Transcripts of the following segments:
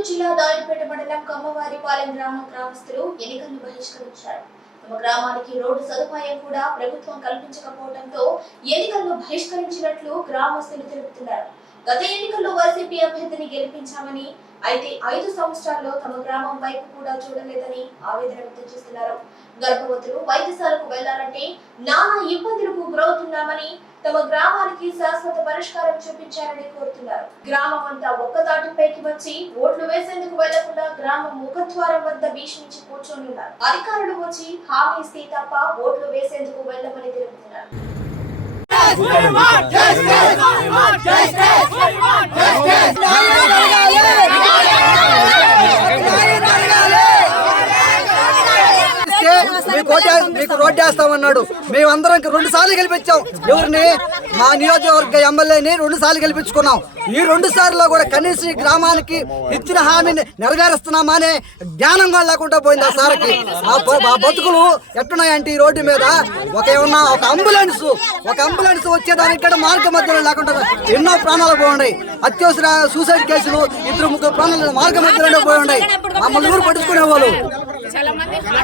గుంటూరు జిల్లా దాడిపేట మండలం కమ్మవారిపాలెం గ్రామం గ్రామస్తులు ఎన్నికలను బహిష్కరించారు. తమ గ్రామానికి రోడ్డు సదుపాయం కూడా ప్రభుత్వం కల్పించకపోవడంతో ఎన్నికలను బహిష్కరించినట్లు గ్రామస్తులు తెలుపుతున్నారు. గత ఎన్నికల్లో వైసీపీ అభ్యర్థిని గెలిపించామని అయితే ఐదు సంవత్సరాల్లో తమ గ్రామం వైపు కూడా చూడలేదని ఆవేదన వ్యక్తం చేస్తున్నారు గర్భవతులు వైద్యశాలకు వెళ్ళాలంటే నానా ఇబ్బందులకు గురవుతున్నామని తమ గ్రామానికి శాశ్వత పరిష్కారం చూపించాలని కోరుతున్నారు గ్రామం అంతా ఒక్కతాటిపైకి వచ్చి ఓట్లు వేసేందుకు వెళ్ళకుండా గ్రామం ముఖద్వారం వద్ద భీష్మించి కూర్చొని ఉన్నారు అధికారులు వచ్చి హామీ ఇస్తే తప్ప ఓట్లు వేసేందుకు వెళ్ళమని తెలుపుతున్నారు ఇస్తే ఓటే రోడ్డు వేస్తామన్నాడు మేమందరం రెండు సార్లు గెలిపించాం. ఎవరిని? మా నియోజకవర్గ ఎమ్మెల్యేని రెండు సార్లు గెలిపించుకున్నాం. ఈ రెండు సార్లు కూడా కనీసం ఈ గ్రామానికి ఇచ్చిన హామీని నెరవేరుస్తున్నామా అనే జ్ఞానం కూడా లేకుండా పోయింది ఆ సార్కి. ఆ బతుకులు ఎట్టున్నాయంటే ఈ రోడ్డు మీద? ఒక ఏమన్నా ఒక అంబులెన్స్ ఒక అంబులెన్స్ వచ్చేదానికి కూడా మార్గ మధ్యలో లేకుండా ఎన్నో ప్రాణాలు పోయి అత్యవసర సూసైడ్ కేసులు ఇద్దరు ముగ్గురు ప్రాణాలు మార్గ మధ్యలోనే పోయి ఉన్నాయి. మమ్మల్ని ఊరు పట్టించుకునే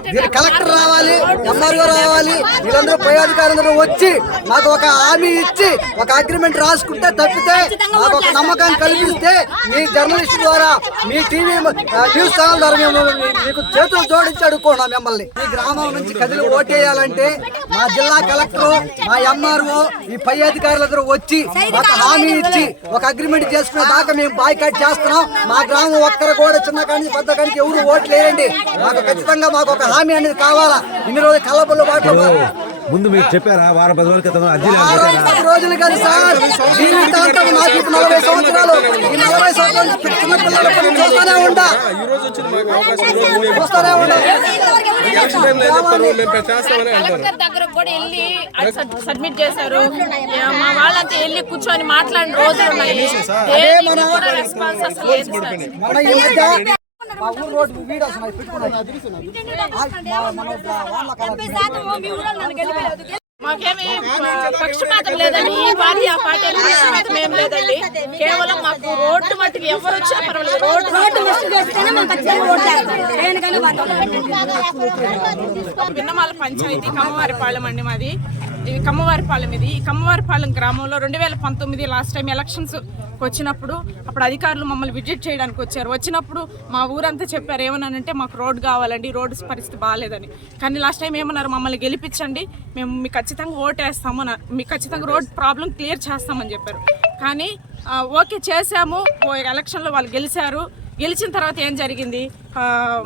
దీనికి కలెక్టర్ రావాలి ఎంఆర్ఓ రావాలి వీళ్ళందరూ పై అధికారులందరూ వచ్చి మాకు ఒక హామీ ఇచ్చి ఒక అగ్రిమెంట్ రాసుకుంటే తప్పితే మాకు ఒక నమ్మకాన్ని కల్పిస్తే మీ జర్నలిస్ట్ ద్వారా మీ టీవీ న్యూస్ ఛానల్ ద్వారా మేము మీకు చేతులు జోడించి అడుక్కున్నాం మిమ్మల్ని. ఈ గ్రామం నుంచి కదిలి ఓటేయాలంటే మా జిల్లా కలెక్టర్ మా ఎంఆర్ఓ ఈ పై అధికారులందరూ వచ్చి ఒక హామీ ఇచ్చి ఒక అగ్రిమెంట్ చేసుకునే దాకా మేము బాయ్కాట్ చేస్తున్నాం. మా గ్రామం ఒక్కరు కూడా చిన్న కానీ పెద్ద కానీ ఎవరు ఓట్లు వేయండి మాకు ఖచ్చితంగా మాకు ఒక హామీ అనేది కావాలా? ఇన్ని రోజులు కళ్ళబుల్లు బాటలు ముందు మీరు చెప్పారా? వారం పది రోజుల క్రితం పది రోజులు కాదు సార్ జీవితాంతం నాకు ఇప్పుడు నలభై సంవత్సరాలు. ఈ నలభై సంవత్సరాలు చూస్తూనే ఉండా. ఉండా. కలెక్టర్ దగ్గర కూడా వెళ్ళి సబ్మిట్ చేశారు. మా వాళ్ళంతా వెళ్ళి కూర్చొని మాట్లాడిన రోజులు ఉన్నాయి. దేనికి కూడా రెస్పాన్స్ అసలు లేదు సార్. మన ఈ మధ్య మా ఊరు రోడ్డు వీడియోస్ ఉన్నాయి పెట్టుకున్నాయి. మాకేమి పక్షపాతం లేదండి ఈ పార్టీ ఆ పార్టీ పక్షపాతం ఏం లేదండి. కేవలం మాకు రోడ్డు మట్టుకు ఎవరు వచ్చినా పర్వాలేదు. రోడ్డు విన్నమాల పంచాయతీ కమ్మవారిపాలెం అండి మాది. ఇది కమ్మవారిపాలెం ఇది. ఈ కమ్మవారిపాలెం గ్రామంలో రెండు వేల పంతొమ్మిది లాస్ట్ టైం ఎలక్షన్స్ వచ్చినప్పుడు అప్పుడు అధికారులు మమ్మల్ని విజిట్ చేయడానికి వచ్చారు. వచ్చినప్పుడు మా ఊరంతా చెప్పారు ఏమన్నానంటే మాకు రోడ్ కావాలండి రోడ్డు పరిస్థితి బాగాలేదని కానీ లాస్ట్ టైం ఏమన్నారు మమ్మల్ని గెలిపించండి మేము మీకు ఖచ్చితంగా ఓటు వేస్తాము మీకు ఖచ్చితంగా రోడ్ ప్రాబ్లం క్లియర్ చేస్తామని చెప్పారు. కానీ ఓకే చేశాము ఓ ఎలక్షన్లో వాళ్ళు గెలిచారు. గెలిచిన తర్వాత ఏం జరిగింది?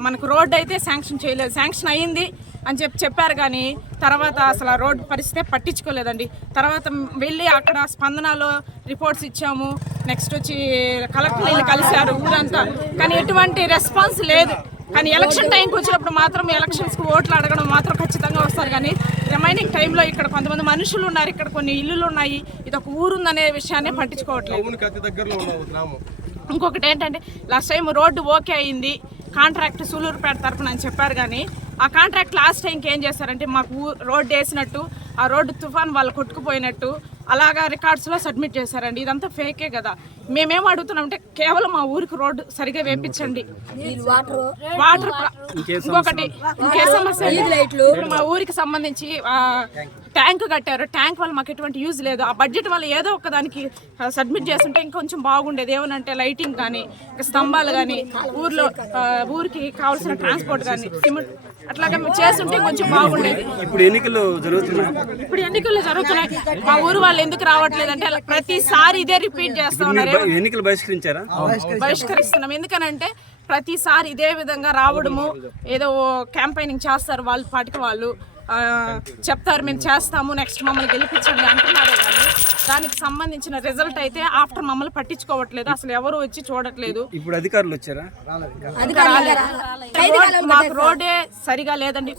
మనకు రోడ్డు అయితే శాంక్షన్ చేయలేదు. శాంక్షన్ అయ్యింది అని చెప్పి చెప్పారు కానీ తర్వాత అసలు ఆ రోడ్డు పరిస్థితే పట్టించుకోలేదండి. తర్వాత వెళ్ళి అక్కడ స్పందనలో రిపోర్ట్స్ ఇచ్చాము. నెక్స్ట్ వచ్చి కలెక్టర్ వెళ్ళి కలిశారు ఊరంతా. కానీ ఎటువంటి రెస్పాన్స్ లేదు. కానీ ఎలక్షన్ టైంకి వచ్చినప్పుడు మాత్రం ఎలక్షన్స్కి ఓట్లు అడగడం మాత్రం ఖచ్చితంగా వస్తారు కానీ రిమైనింగ్ టైంలో ఇక్కడ కొంతమంది మనుషులు ఉన్నారు. ఇక్కడ కొన్ని ఇల్లులు ఉన్నాయి. ఇది ఒక ఊరుందనే విషయాన్ని పట్టించుకోవట్లేదు. ఇంకొకటి ఏంటంటే లాస్ట్ టైం రోడ్డు ఓకే అయింది కాంట్రాక్ట్ సూలూరుపేట తరపున అని చెప్పారు కానీ ఆ కాంట్రాక్ట్ లాస్ట్ టైంకి ఏం చేశారంటే మాకు ఊ- రోడ్డు వేసినట్టు ఆ రోడ్డు తుఫాన్ వాళ్ళు కొట్టుకుపోయినట్టు అలాగా రికార్డ్స్లో సబ్మిట్ చేశారండి. ఇదంతా ఫేకే కదా. మేమేం అడుగుతున్నామంటే కేవలం మా ఊరికి రోడ్డు సరిగా వేపించండి. వాటర్? ఇంకొకటి ఇంకే సమస్య మా ఊరికి సంబంధించి ఆ, ట్యాంక్ కట్టారు. ట్యాంక్ వల్ల మాకు ఎటువంటి యూజ్ లేదు. ఆ బడ్జెట్ వల్ల ఏదో ఒక దానికి సబ్మిట్ చేస్తుంటే ఇంకొంచెం బాగుండేది. ఏమనంటే లైటింగ్ కానీ స్తంభాలు కానీ ఊర్లో ఊరికి కావాల్సిన ట్రాన్స్పోర్ట్ కానీ సిమెంట్ అట్లాగే చేస్తుంటే కొంచెం బాగుండేది. ఇప్పుడు ఎన్నికలు జరుగుతున్నాయి? ఇప్పుడు ఎన్నికలు జరుగుతున్నాయి. మా ఊరు వాళ్ళు ఎందుకు రావట్లేదంటే అలా ప్రతిసారి ఇదే రిపీట్ చేస్తా ఉన్నారు. ఎన్నికలు బహిష్కరించారా? బహిష్కరిస్తున్నాం. ఎందుకనంటే ప్రతిసారి ఇదే విధంగా రావడము ఏదో క్యాంపైనింగ్ చేస్తారు వాళ్ళ పాటికి వాళ్ళు. చెప్తారు మేము చేస్తాము నెక్స్ట్ మమ్మల్ని గెలిపించండి అంటున్నారు కానీ దానికి సంబంధించిన రిజల్ట్ అయితే ఆఫ్టర్ మమ్మల్ని పట్టించుకోవట్లేదు. అసలు ఎవరు వచ్చి చూడట్లేదు. ఇప్పుడు అధికారులు వచ్చారా? మాకు రోడ్డే సరిగా లేదండి.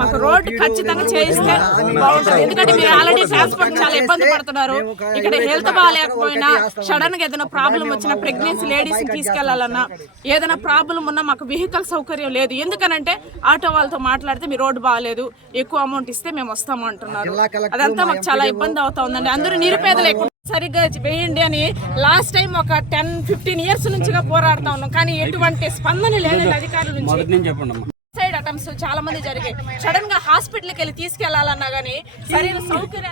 మాకు రోడ్ ఖచ్చితంగా చేయిస్తే బాగుంటుంది. ఎందుకంటే మీరు ఆల్రెడీ ట్రాన్స్పోర్ట్ చాలా ఇబ్బంది పడుతున్నారు. ఇక్కడ హెల్త్ బాగాలేకపోయినా సడన్గా ఏదైనా ప్రాబ్లం వచ్చినా ప్రెగ్నెన్సీ లేడీస్ తీసుకెళ్ళాలన్నా ఏదైనా ప్రాబ్లం ఉన్నా మాకు వెహికల్ సౌకర్యం లేదు. ఎందుకనంటే ఆటో వాళ్ళతో మాట్లాడితే మీ రోడ్డు బాగాలేదు. ఎక్కువ అమౌంట్ ఇస్తే మేము వస్తాము అంటున్నారు. అదంతా మాకు చాలా ఇబ్బంది అవుతా ఉందండి అందరూ నిరుపేదలు ఎక్కువ సరిగ్గా వేయండి అని లాస్ట్ టైం ఒక టెన్ ఫిఫ్టీన్ ఇయర్స్ నుంచిగా పోరాడుతా ఉన్నాం. కానీ ఎటువంటి స్పందన లేదు. అధికారుల నుంచి సైడ్ అటెంప్ట్స్ చాలా మంది జరిగాయి. సడన్గా హాస్పిటల్కి వెళ్ళి తీసుకెళ్ళాలన్నా గానీ సరైన సౌకర్యాన్ని